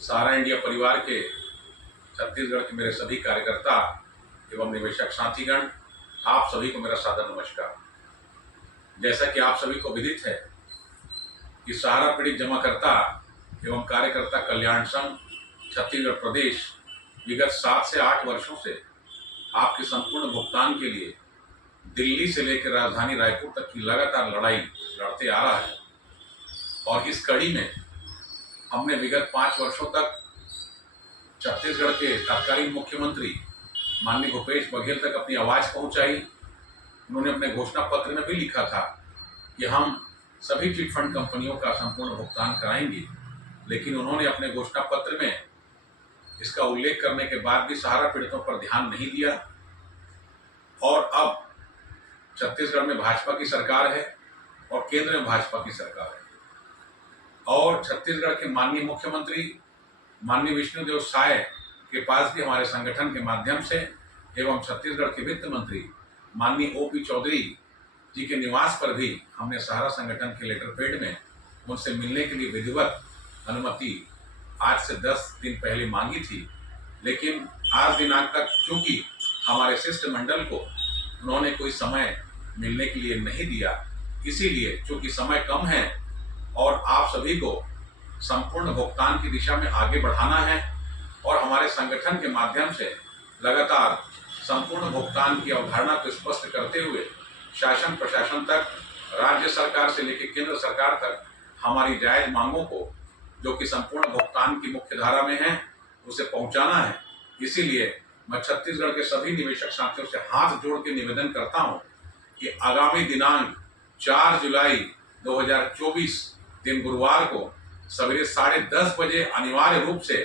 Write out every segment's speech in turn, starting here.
सहारा India परिवार के छत्तीसगढ़ के मेरे सभी कार्यकर्ता एवं निवेशक साथीगण, आप सभी को मेरा सादर नमस्कार। जैसा कि आप सभी को विदित है कि सहारा पीड़ित जमाकर्ता एवं कार्यकर्ता कल्याण संघ छत्तीसगढ़ प्रदेश विगत 7 से 8 वर्षों से आपके संपूर्ण भुगतान के लिए दिल्ली से लेकर राजधानी रायपुर तक की लगातार लड़ाई लड़ते आ रहा है। और इस कड़ी में हमने विगत 5 वर्षों तक छत्तीसगढ़ के तत्कालीन मुख्यमंत्री माननीय भूपेश बघेल तक अपनी आवाज़ पहुंचाई। उन्होंने अपने घोषणा पत्र में भी लिखा था कि हम सभी चिटफंड कंपनियों का संपूर्ण भुगतान कराएंगे, लेकिन उन्होंने अपने घोषणा पत्र में इसका उल्लेख करने के बाद भी सहारा पीड़ितों पर ध्यान नहीं दिया। और अब छत्तीसगढ़ में भाजपा की सरकार है और केंद्र में भाजपा की सरकार है, और छत्तीसगढ़ के माननीय मुख्यमंत्री माननीय विष्णुदेव साय के पास भी हमारे संगठन के माध्यम से एवं छत्तीसगढ़ के वित्त मंत्री माननीय ओपी चौधरी जी के निवास पर भी हमने सहारा संगठन के लेटर पैड में उनसे मिलने के लिए विधिवत अनुमति आज से 10 दिन पहले मांगी थी। लेकिन आज दिनांक तक चूंकि हमारे शिष्टमंडल को उन्होंने कोई समय मिलने के लिए नहीं दिया, इसीलिए चूंकि समय कम है और आप सभी को संपूर्ण भुगतान की दिशा में आगे बढ़ाना है और हमारे संगठन के माध्यम से लगातार संपूर्ण भुगतान की अवधारणा को स्पष्ट करते हुए शासन प्रशासन तक, राज्य सरकार से लेकर केंद्र सरकार तक हमारी जायज मांगों को, जो कि संपूर्ण भुगतान की मुख्य धारा में है, उसे पहुंचाना है। इसीलिए मैं छत्तीसगढ़ के सभी निवेशक साथियों से हाथ जोड़ के निवेदन करता हूं कि आगामी दिनांक 4 जुलाई 2024 दिन गुरुवार को सवेरे 10:30 बजे अनिवार्य रूप से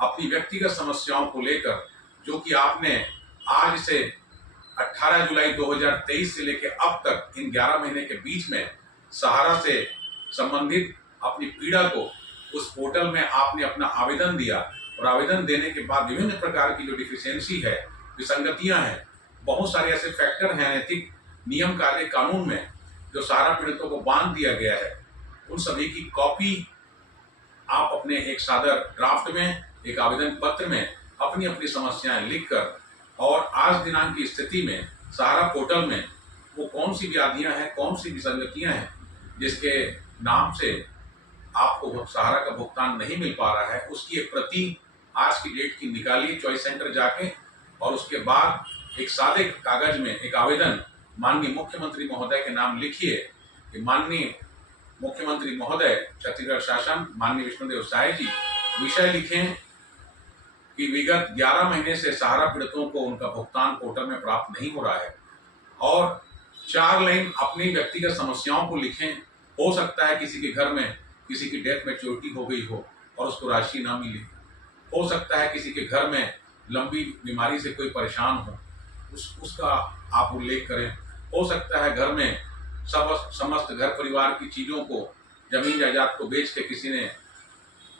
अपनी व्यक्तिगत समस्याओं को लेकर, जो कि आपने आज से 18 जुलाई 2023 से लेकर अब तक इन 11 महीने के बीच में सहारा से संबंधित अपनी पीड़ा को उस पोर्टल में आपने अपना आवेदन दिया, और आवेदन देने के बाद विभिन्न प्रकार की जो डिफिशियंसी है, विसंगतियां हैं, बहुत सारे ऐसे फैक्टर हैं नैतिक नियम कार्य कानून में जो सहारा पीड़ितों को बांध दिया गया है, उन सभी की कॉपी आप अपने एक सादर ड्राफ्ट में, एक आवेदन पत्र में अपनी अपनी समस्याएं लिखकर, और आज दिनांक की स्थिति में सहारा पोर्टल में वो कौन सी व्याधियां हैं, कौन सी विसंगतियां हैं जिसके नाम से आपको सहारा का भुगतान नहीं मिल पा रहा है, उसकी एक प्रति आज की डेट की निकालिए चॉइस सेंटर जाके, और उसके बाद एक सादे कागज में एक आवेदन माननीय मुख्यमंत्री महोदय के नाम लिखिए कि माननीय मुख्यमंत्री महोदय छत्तीसगढ़ शासन माननीय विष्णुदेव साय जी विषय लिखें कि विगत 11 महीने से सहारा पीड़ितों को उनका भुगतान पोर्टल में प्राप्त नहीं हो रहा है, और 4 लाइन अपनी व्यक्तिगत समस्याओं को लिखें। हो सकता है किसी के घर में किसी की डेथ मैच्योरिटी हो गई हो और उसको राशि ना मिले, हो सकता है किसी के घर में लंबी बीमारी से कोई परेशान हो, उसका आप उल्लेख करें। हो सकता है घर में समस्त घर परिवार की चीज़ों को, जमीन जायदाद को बेच के किसी ने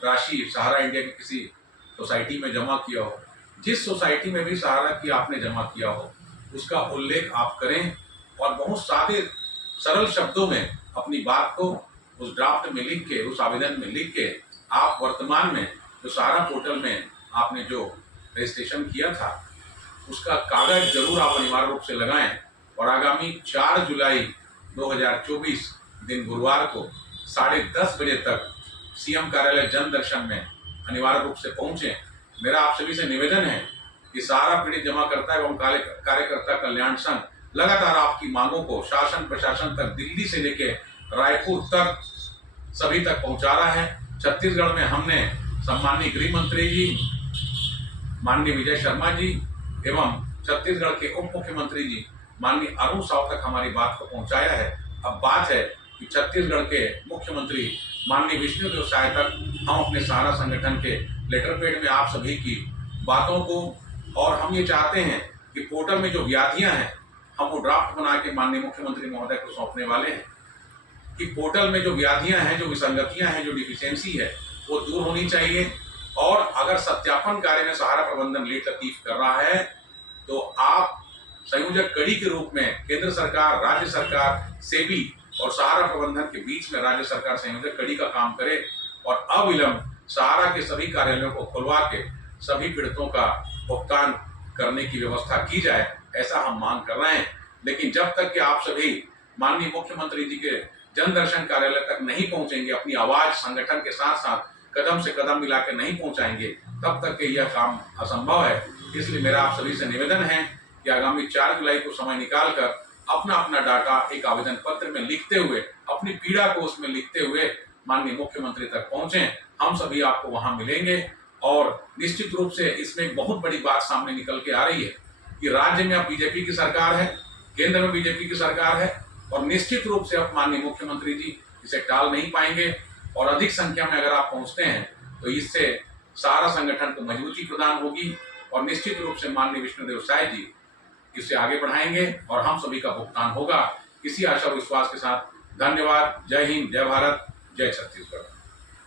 राशि सहारा इंडिया की किसी सोसाइटी में जमा किया हो, जिस सोसाइटी में भी सहारा की आपने जमा किया हो उसका उल्लेख आप करें, और बहुत सादे सरल शब्दों में अपनी बात को उस ड्राफ्ट में लिख के, उस आवेदन में लिख के, आप वर्तमान में जो सहारा पोर्टल में आपने जो रजिस्ट्रेशन किया था उसका कागज जरूर आप अनिवार्य रूप से लगाएं, और आगामी 4 जुलाई 2024 दिन गुरुवार को 10:30 बजे तक सीएम कार्यालय जन दर्शन में अनिवार्य रूप से पहुंचे। मेरा आप सभी से निवेदन है कि सहारा पीड़ित जमाकर्ता एवं कार्यकर्ता कल्याण संघ लगातार आपकी मांगों को शासन प्रशासन तक, दिल्ली से लेकर रायपुर तक सभी तक पहुंचा रहा है। छत्तीसगढ़ में हमने सम्माननीय गृह मंत्री जी माननीय विजय शर्मा जी एवं छत्तीसगढ़ के उप मुख्यमंत्री जी माननीय अरुण साव तक हमारी बात को पहुंचाया है। अब बात है कि छत्तीसगढ़ के मुख्यमंत्री माननीय विष्णुदेव साय तक हम अपने सहारा संगठन के लेटर पैड में आप सभी की बातों को, और हम ये चाहते हैं कि पोर्टल में जो व्याधियां हैं हम वो ड्राफ्ट बना के माननीय मुख्यमंत्री महोदय को सौंपने वाले हैं कि पोर्टल में जो व्याधियां हैं, जो विसंगतियां हैं, जो डिफिशियंसी है, वो दूर होनी चाहिए। और अगर सत्यापन कार्य में सहारा प्रबंधन लेट लतीफ कर रहा है तो आप संयोजक कड़ी के रूप में केंद्र सरकार, राज्य सरकार, सेबी और सहारा प्रबंधन के बीच में राज्य सरकार संयोजक कड़ी का काम करे और अविलंब सहारा के सभी कार्यालयों को खुलवा के सभी पीड़ितों का भुगतान करने की व्यवस्था की जाए, ऐसा हम मांग कर रहे हैं। लेकिन जब तक कि आप सभी माननीय मुख्यमंत्री जी के जनदर्शन कार्यालय तक नहीं पहुंचेंगे, अपनी आवाज संगठन के साथ साथ कदम से कदम मिला के नहीं पहुंचाएंगे, तब तक के यह काम असंभव है। इसलिए मेरा आप सभी से निवेदन है कि आगामी 4 जुलाई को समय निकालकर अपना अपना डाटा एक आवेदन पत्र में लिखते हुए, अपनी पीड़ा को उसमें लिखते हुए माननीय मुख्यमंत्री तक पहुंचे। हम सभी आपको वहां मिलेंगे। और निश्चित रूप से इसमें एक बहुत बड़ी बात सामने निकल के आ रही है कि राज्य में अब बीजेपी की सरकार है, केंद्र में बीजेपी की सरकार है, और निश्चित रूप से अब माननीय मुख्यमंत्री जी इसे टाल नहीं पाएंगे। और अधिक संख्या में अगर आप पहुंचते हैं तो इससे सारा संगठन को मजबूती प्रदान होगी, और निश्चित रूप से माननीय विष्णुदेव साय जी इसे आगे बढ़ाएंगे और हम सभी का भुगतान होगा। इसी आशा और विश्वास के साथ धन्यवाद। जय हिंद, जय भारत, जय छत्तीसगढ़।